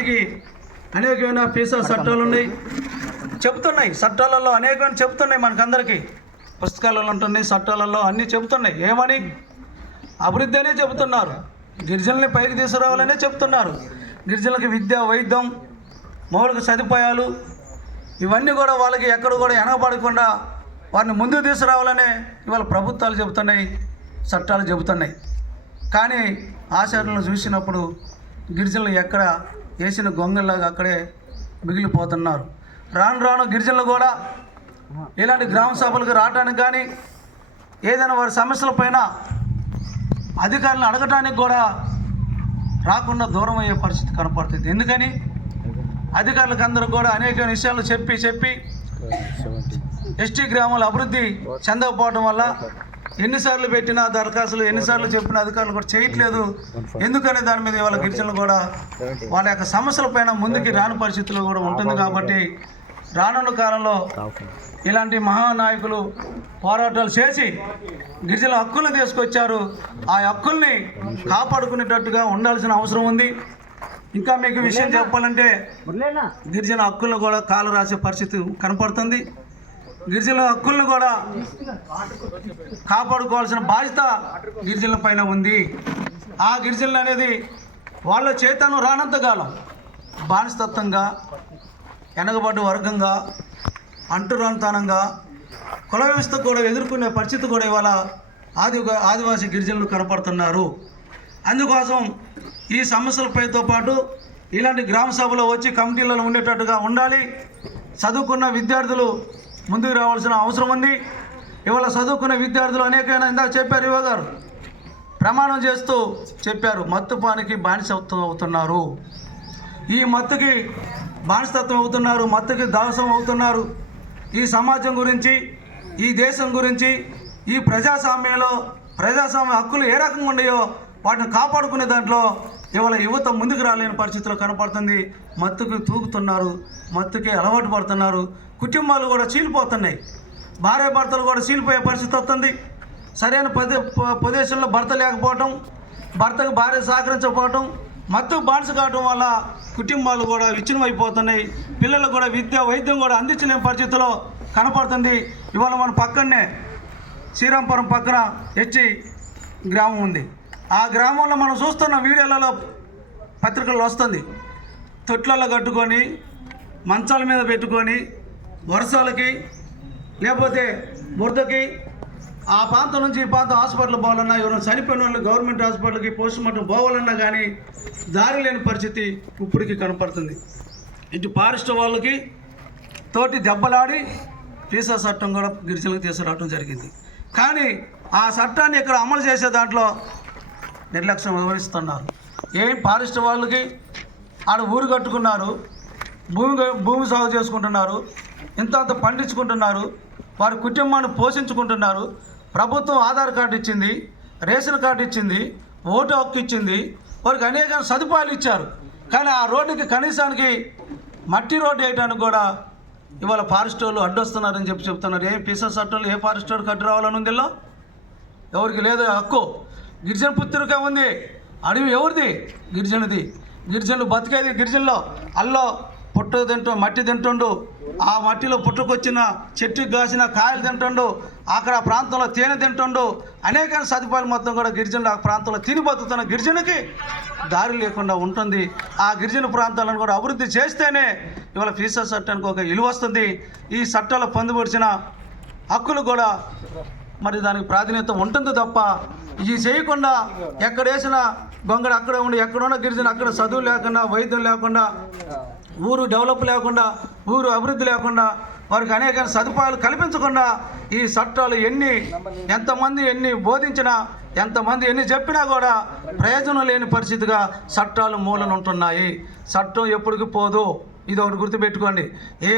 మందికి అనేకమైన పీసా చట్టాలు ఉన్నాయి. చెప్తున్నాయి. చట్టాలలో అనేకమైన చెప్తున్నాయి మనకందరికీ. పుస్తకాలలో ఉంటున్నాయి చట్టాలలో అన్నీ చెబుతున్నాయి ఏమని? అభివృద్ధి అనే చెబుతున్నారు గిరిజనుల్ని పైకి తీసుకురావాలనే చెప్తున్నారు. గిరిజనులకి విద్య వైద్యం మౌలిక సదుపాయాలు ఇవన్నీ కూడా వాళ్ళకి ఎక్కడ కూడా ఎనగబడకుండా వారిని ముందుకు తీసుకురావాలనే ఇవాళ ప్రభుత్వాలు చెబుతున్నాయి. చట్టాలు చెబుతున్నాయి. కానీ ఆచరణలు చూసినప్పుడు గిరిజనులు ఎక్కడ వేసిన గొంగల్లాగా అక్కడే మిగిలిపోతున్నారు. రాను రాను గిరిజనులు కూడా ఇలాంటి గ్రామ సభలకు రావడానికి కానీ ఏదైనా వారి సమస్యల పైన అధికారులను అడగటానికి కూడా రాకుండా దూరం అయ్యే పరిస్థితి కనపడుతుంది. ఎందుకని? అధికారులకు అందరూ కూడా అనేక విషయాలు చెప్పి చెప్పి ఎస్టీ గ్రామాల అభివృద్ధి చెందకపోవడం వల్ల ఎన్నిసార్లు పెట్టిన దరఖాస్తులు ఎన్నిసార్లు చెప్పిన అధికారులు కూడా చేయట్లేదు. ఎందుకని దాని మీద వాళ్ళ గిరిజనులు కూడా వాళ్ళ యొక్క సమస్యల పైన ముందుకి రాని పరిస్థితుల్లో కూడా ఉంటుంది కాబట్టి రానున్న కాలంలో ఇలాంటి మహానాయకులు పోరాటాలు చేసి గిరిజనుల హక్కులను తీసుకొచ్చారు. ఆ హక్కుల్ని కాపాడుకునేటట్టుగా ఉండాల్సిన అవసరం ఉంది. ఇంకా మీకు విషయం చెప్పాలంటే గిరిజన హక్కులను కూడా కాలు రాసే పరిస్థితి కనపడుతుంది. గిరిజనుల హక్కులను కూడా కాపాడుకోవాల్సిన బాధ్యత గిరిజనుల పైన ఉంది. ఆ గిరిజనులు అనేది వాళ్ళ చేతను రానంత కాలం బానిసతత్వంగా వెనకబడ్డ వర్గంగా అంటురాంతనంగా కుల వ్యవస్థ కూడా ఎదుర్కొనే పరిస్థితి కూడా ఇవాళ ఆది ఆదివాసీ గిరిజనులు కనపడుతున్నారు. అందుకోసం ఈ సమస్యలపైతో పాటు ఇలాంటి గ్రామ సభలో వచ్చి కమిటీలలో ఉండేటట్టుగా ఉండాలి. చదువుకున్న విద్యార్థులు ముందుకు రావాల్సిన అవసరం ఉంది. ఇవాళ చదువుకున్న విద్యార్థులు అనేకమైన ఇందాక చెప్పారు యువ గారు. ప్రమాణం చేస్తూ చెప్పారు మత్తుపానికి బానిస అవుతున్నారు. ఈ మత్తుకి బానిసత్వం అవుతున్నారు మత్తుకి దాసం అవుతున్నారు. ఈ సమాజం గురించి ఈ దేశం గురించి ఈ ప్రజాస్వామ్యంలో ప్రజాస్వామ్య హక్కులు ఏ రకంగా ఉన్నాయో వాటిని కాపాడుకునే దాంట్లో ఇవాళ యువత ముందుకు రాలేని పరిస్థితిలో కనపడుతుంది. మత్తుకు తూగుతున్నారు. మత్తుకి అలవాటు పడుతున్నారు. కుటుంబాలు కూడా చీలిపోతున్నాయి. భార్య భర్తలు కూడా చీలిపోయే పరిస్థితి వస్తుంది. సరైన పదే ప్రదేశంలో భర్త లేకపోవటం భర్తకు భార్య సహకరించకపోవటం మత్తు బానిస కావటం వల్ల కుటుంబాలు కూడా విచ్ఛిన్నమైపోతున్నాయి. పిల్లలు పిల్లలకు కూడా విద్య వైద్యం కూడా అందించలేని పరిస్థితిలో కనపడుతుంది. ఇవాళ మన పక్కనే శ్రీరాంపురం పక్కన హెచ్చి గ్రామం ఉంది. ఆ గ్రామంలో మనం చూస్తున్న వీడియోలలో పత్రికల్లో వస్తుంది. తొట్లలో కట్టుకొని మంచాల మీద పెట్టుకొని వర్షాలకి లేకపోతే బురదకి ఆ ప్రాంతం నుంచి ఈ ప్రాంతం హాస్పిటల్ పోవాలన్నా ఎవరైనా చనిపోయిన వాళ్ళు గవర్నమెంట్ హాస్పిటల్కి పోస్ట్ మార్టం పోవాలన్నా కానీ దారి లేని పరిస్థితి ఇప్పటికీ కనపడుతుంది. ఇటు ఫారెస్ట్ వాళ్ళకి తోటి దెబ్బలాడి పీసా చట్టం కూడా గిరిజనకు తీసుకురావడం జరిగింది. కానీ ఆ చట్టాన్ని ఇక్కడ అమలు చేసే దాంట్లో నిర్లక్ష్యం వివరిస్తున్నారు. ఏం ఫారెస్ట్ వాళ్ళకి ఆడ ఊరు కట్టుకున్నారు భూమి భూమి సాగు చేసుకుంటున్నారు ఇంత అంత పండించుకుంటున్నారు వారి కుటుంబాన్ని పోషించుకుంటున్నారు ప్రభుత్వం ఆధార్ కార్డు ఇచ్చింది రేషన్ కార్డు ఇచ్చింది ఓటు హక్కు ఇచ్చింది వారికి అనేక సదుపాయాలు ఇచ్చారు. కానీ ఆ రోడ్డుకి కనీసానికి మట్టి రోడ్డు వేయడానికి కూడా ఇవాళ ఫారెస్ట్ వాళ్ళు అడ్డొస్తున్నారని చెప్పి చెప్తున్నారు. ఏం పీసెస్ అట్టలు ఏ ఫారెస్ట్ వాడికి అడ్డు రావాలని ఉందిలో ఎవరికి లేదు హక్కు. గిరిజన పుత్రిక ఉంది. అడవి ఎవరిది? గిరిజనుది. గిరిజనులు బతికేది గిరిజనులో అల్లో పుట్ట తింటూ మట్టి తింటుండు. ఆ మట్టిలో పుట్టుకొచ్చిన చెట్టుకి కాసిన కాయలు తింటుండు. అక్కడ ఆ ప్రాంతంలో తేనె తింటుండు. అనేక సదుపాయాలు మొత్తం కూడా గిరిజనులు ఆ ప్రాంతంలో తిని బతుకుతున్న గిరిజనకి దారి లేకుండా ఉంటుంది. ఆ గిరిజన ప్రాంతాలను కూడా అభివృద్ధి చేస్తేనే ఇవాళ ఫీసా చట్టానికి ఒక విలువ వస్తుంది. ఈ చట్టాలు పొందుపరిచిన హక్కులు కూడా మరి దానికి ప్రాధాన్యత ఉంటుంది తప్ప ఇది చేయకుండా ఎక్కడ వేసిన గొంగడ అక్కడే ఉండి ఎక్కడున్న గిరిజన అక్కడ చదువు లేకుండా వైద్యం లేకుండా ఊరు డెవలప్ లేకుండా ఊరు అభివృద్ధి లేకుండా వారికి అనేక సదుపాయాలు కల్పించకుండా ఈ చట్టాలు ఎన్ని ఎంతమంది ఎన్ని బోధించినా ఎంతమంది ఎన్ని చెప్పినా కూడా ప్రయోజనం లేని పరిస్థితిగా చట్టాలు మూలన ఉంటున్నాయి చట్టం ఎప్పటికి పోదు. ఇది ఒకటి గుర్తుపెట్టుకోండి. ఏ